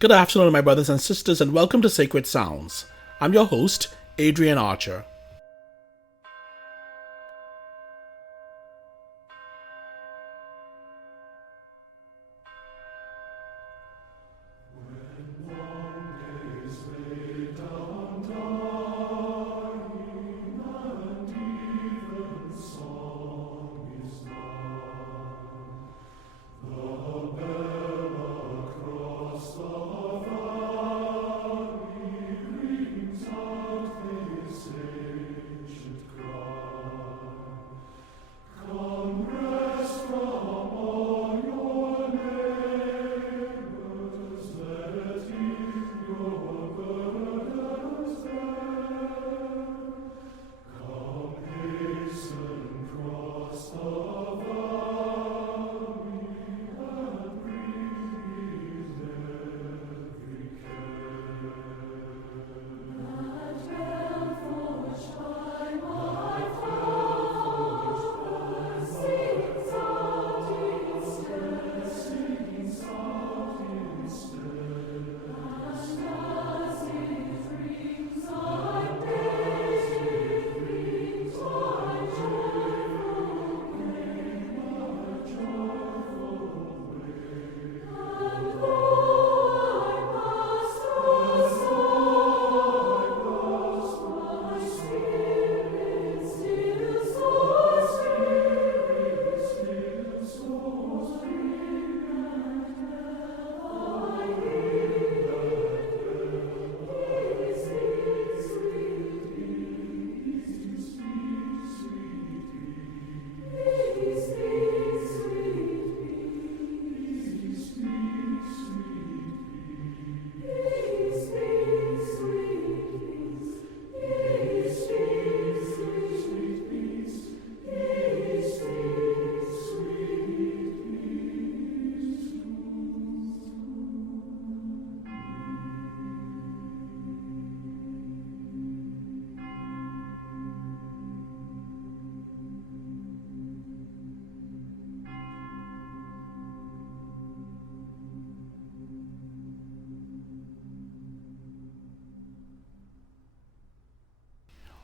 Good afternoon, my brothers and sisters, and welcome to Sacred Sounds. I'm your host, Adrian Archer.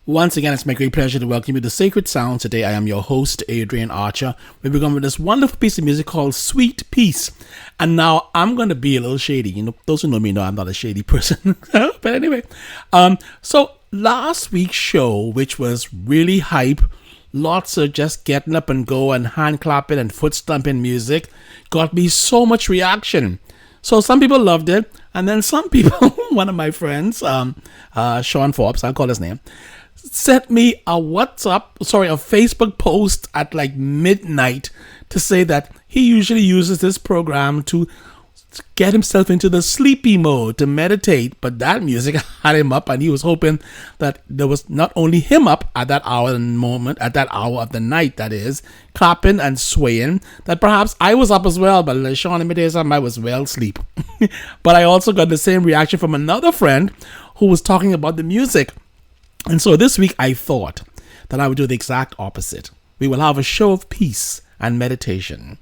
Once again, it's my great pleasure to welcome you to Sacred Sounds. Today, I am your host, Adrian Archer. We're going with this wonderful piece of music called Sweet Peace. And now, I'm going to be a little shady. You know, those who know me know I'm not a shady person. But anyway, so last week's show, which was really hype, lots of just getting up and go and hand clapping and foot stomping music, got me so much reaction. So some people loved it, and then some people, one of my friends, Sean Forbes, I'll call his name, sent me a Facebook post at like midnight to say that he usually uses this program to get himself into the sleepy mode, to meditate, but that music had him up, and he was hoping that there was not only him up at that hour of the night, that is, clapping and swaying, that perhaps I was up as well, but Sean, let me tell you something, I was well asleep. But I also got the same reaction from another friend who was talking about the music. And so this week I thought that I would do the exact opposite. We will have a show of peace and meditation.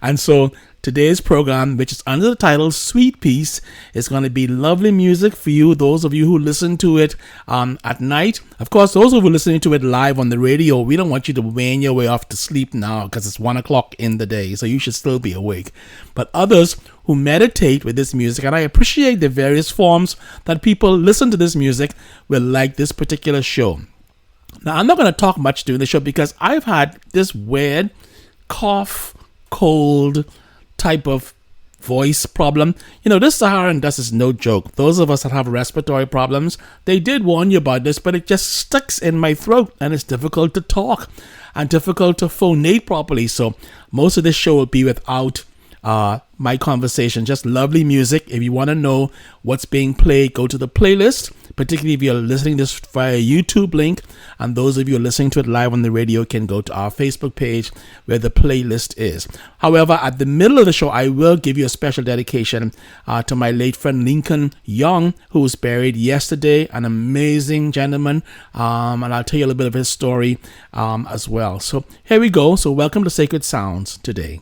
And so today's program, which is under the title Sweet Peace, is going to be lovely music for you, those of you who listen to it at night. Of course, those of you listening to it live on the radio, we don't want you to wane your way off to sleep now because it's 1 o'clock in the day, so you should still be awake. But others who meditate with this music, and I appreciate the various forms that people listen to this music, will like this particular show. Now, I'm not going to talk much during the show because I've had this weird cough, cold type of voice problem. You know, this Saharan dust is no joke. Those of us that have respiratory problems, they did warn you about this, but it just sticks in my throat and it's difficult to talk and difficult to phonate properly. So most of this show will be without my conversation, just lovely music. If you want to know what's being played, go to the playlist, particularly if you're listening to this via YouTube link, and those of you listening to it live on the radio can go to our Facebook page where the playlist is. However, at the middle of the show, I will give you a special dedication to my late friend Lincoln Young, who was buried yesterday, an amazing gentleman, and I'll tell you a little bit of his story as well. So here we go. So welcome to Sacred Sounds today.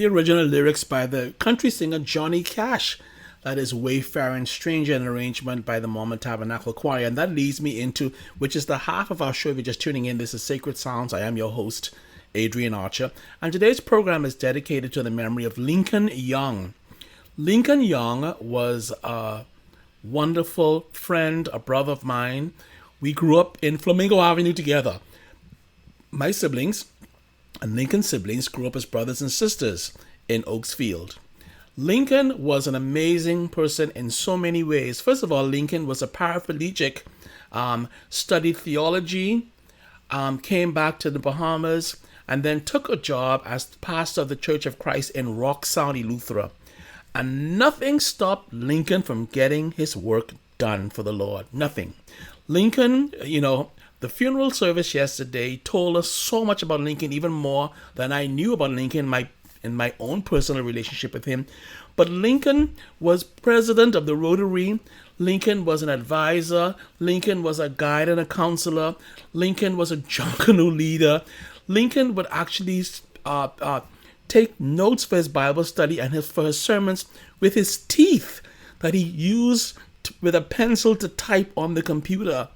the original lyrics by the country singer Johnny Cash. That is Warfarin Stranger, an arrangement by the Mormon Tabernacle Choir. And that leads me into, which is the half of our show. If you're just tuning in, this is Sacred Sounds. I am your host, Adrian Archer. And today's program is dedicated to the memory of Lincoln Young. Lincoln Young was a wonderful friend, a brother of mine. We grew up in Flamingo Avenue together. My siblings and Lincoln's siblings grew up as brothers and sisters in Oaksfield. Lincoln was an amazing person in so many ways. First of all, Lincoln was a paraplegic, studied theology, came back to the Bahamas, and then took a job as pastor of the Church of Christ in Rock Sound, Eleuthera. And nothing stopped Lincoln from getting his work done for the Lord. Nothing. Lincoln, the funeral service yesterday told us so much about Lincoln, even more than I knew about Lincoln in my own personal relationship with him. But Lincoln was president of the Rotary. Lincoln was an advisor. Lincoln was a guide and a counselor. Lincoln was a Junkanoo leader. Lincoln would actually take notes for his Bible study and for his sermons with his teeth that he used with a pencil to type on the computer.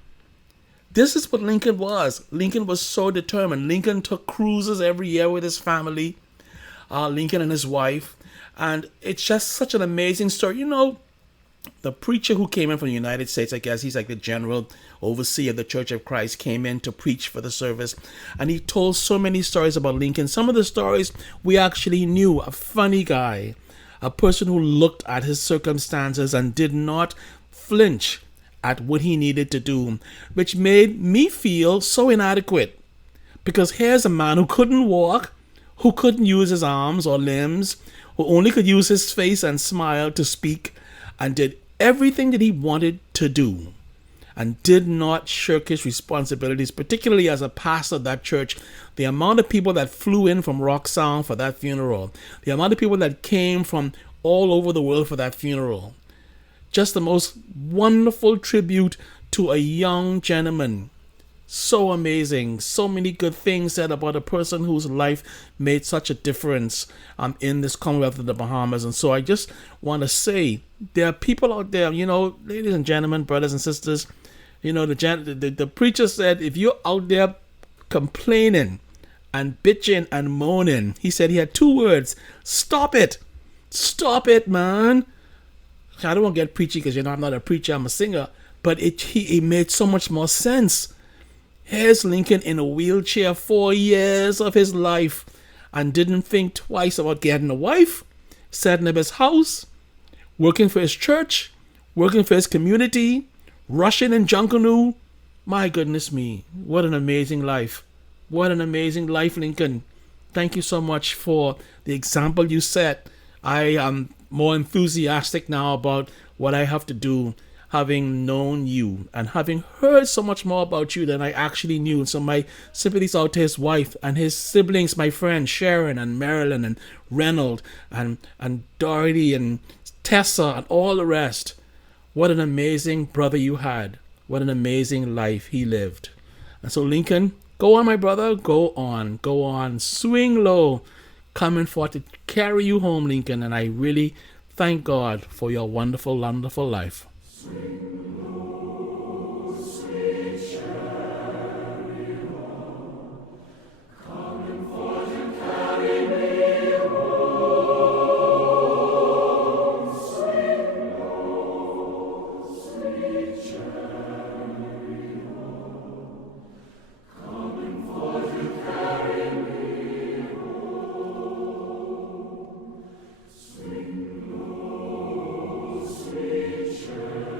This is what Lincoln was. Lincoln was so determined. Lincoln took cruises every year with his family, Lincoln and his wife. And it's just such an amazing story. The preacher who came in from the United States, I guess he's like the general overseer of the Church of Christ, came in to preach for the service. And he told so many stories about Lincoln. Some of the stories we actually knew. A funny guy, a person who looked at his circumstances and did not flinch at what he needed to do, which made me feel so inadequate. Because here's a man who couldn't walk, who couldn't use his arms or limbs, who only could use his face and smile to speak, and did everything that he wanted to do, and did not shirk his responsibilities, particularly as a pastor of that church. The amount of people that flew in from Rock Sound for that funeral, the amount of people that came from all over the world for that funeral. Just the most wonderful tribute to a young gentleman. So amazing. So many good things said about a person whose life made such a difference in this Commonwealth of the Bahamas. And so I just want to say, there are people out there, ladies and gentlemen, brothers and sisters, the preacher said, if you're out there complaining and bitching and moaning, he said he had 2 words: stop it. Stop it, man. I don't want to get preachy because I'm not a preacher, I'm a singer, but it made so much more sense. Here's Lincoln in a wheelchair 4 years of his life and didn't think twice about getting a wife, setting up his house, working for his church, working for his community, rushing in Junkanoo. My goodness me, what an amazing life. What an amazing life, Lincoln. Thank you so much for the example you set. I am more enthusiastic now about what I have to do, having known you and having heard so much more about you than I actually knew. So my sympathies out to his wife and his siblings, my friends Sharon and Marilyn and Reynold and Dorothy and Tessa and all the rest. What an amazing brother you had. What an amazing life he lived. And so Lincoln, go on, my brother, go on, swing low, coming forth to carry you home, Lincoln. And I really thank God for your wonderful, wonderful life. Swing low, sweet chariot, coming forth and carry me home. Swing low, sweet chariot, coming forth and carry me home. Swing low, sweet chariot.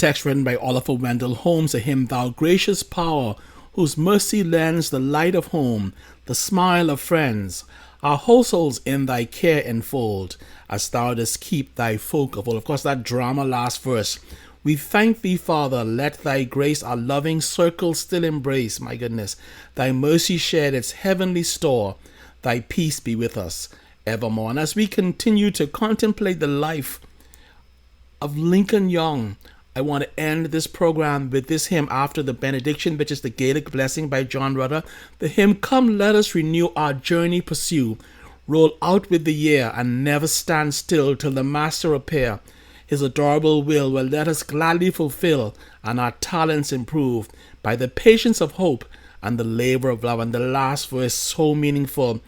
text written by Oliver Wendell Holmes, a hymn, Thou gracious power, whose mercy lends the light of home, the smile of friends, our households in thy care enfold, as thou dost keep thy folk of old. Of course, that drama last verse. We thank thee, Father, let thy grace our loving circle still embrace, my goodness. Thy mercy shared its heavenly store, thy peace be with us evermore. And as we continue to contemplate the life of Lincoln Young, I want to end this program with this hymn after the benediction, which is the Gaelic blessing by John Rutter. The hymn, Come let us renew our journey pursue, roll out with the year and never stand still till the Master appear. His adorable will let us gladly fulfill and our talents improve by the patience of hope and the labor of love. And the last verse, so meaningful.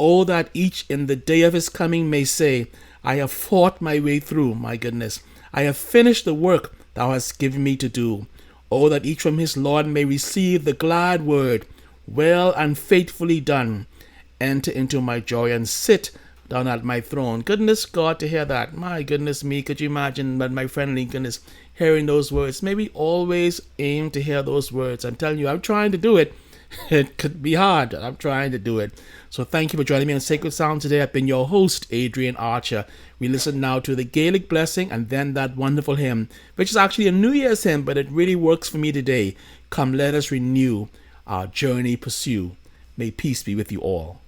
Oh, that each in the day of his coming may say, I have fought my way through, my goodness. I have finished the work thou hast given me to do. Oh, that each from his Lord may receive the glad word, well and faithfully done. Enter into my joy and sit down at my throne. Goodness God, to hear that. My goodness me, could you imagine that my friend Lincoln is hearing those words? Maybe always aim to hear those words. I'm telling you, I'm trying to do it. It could be hard. I'm trying to do it. So thank you for joining me on Sacred Sound today. I've been your host, Adrian Archer. We listen now to the Gaelic blessing and then that wonderful hymn, which is actually a New Year's hymn, but it really works for me today. Come, let us renew our journey pursue. May peace be with you all.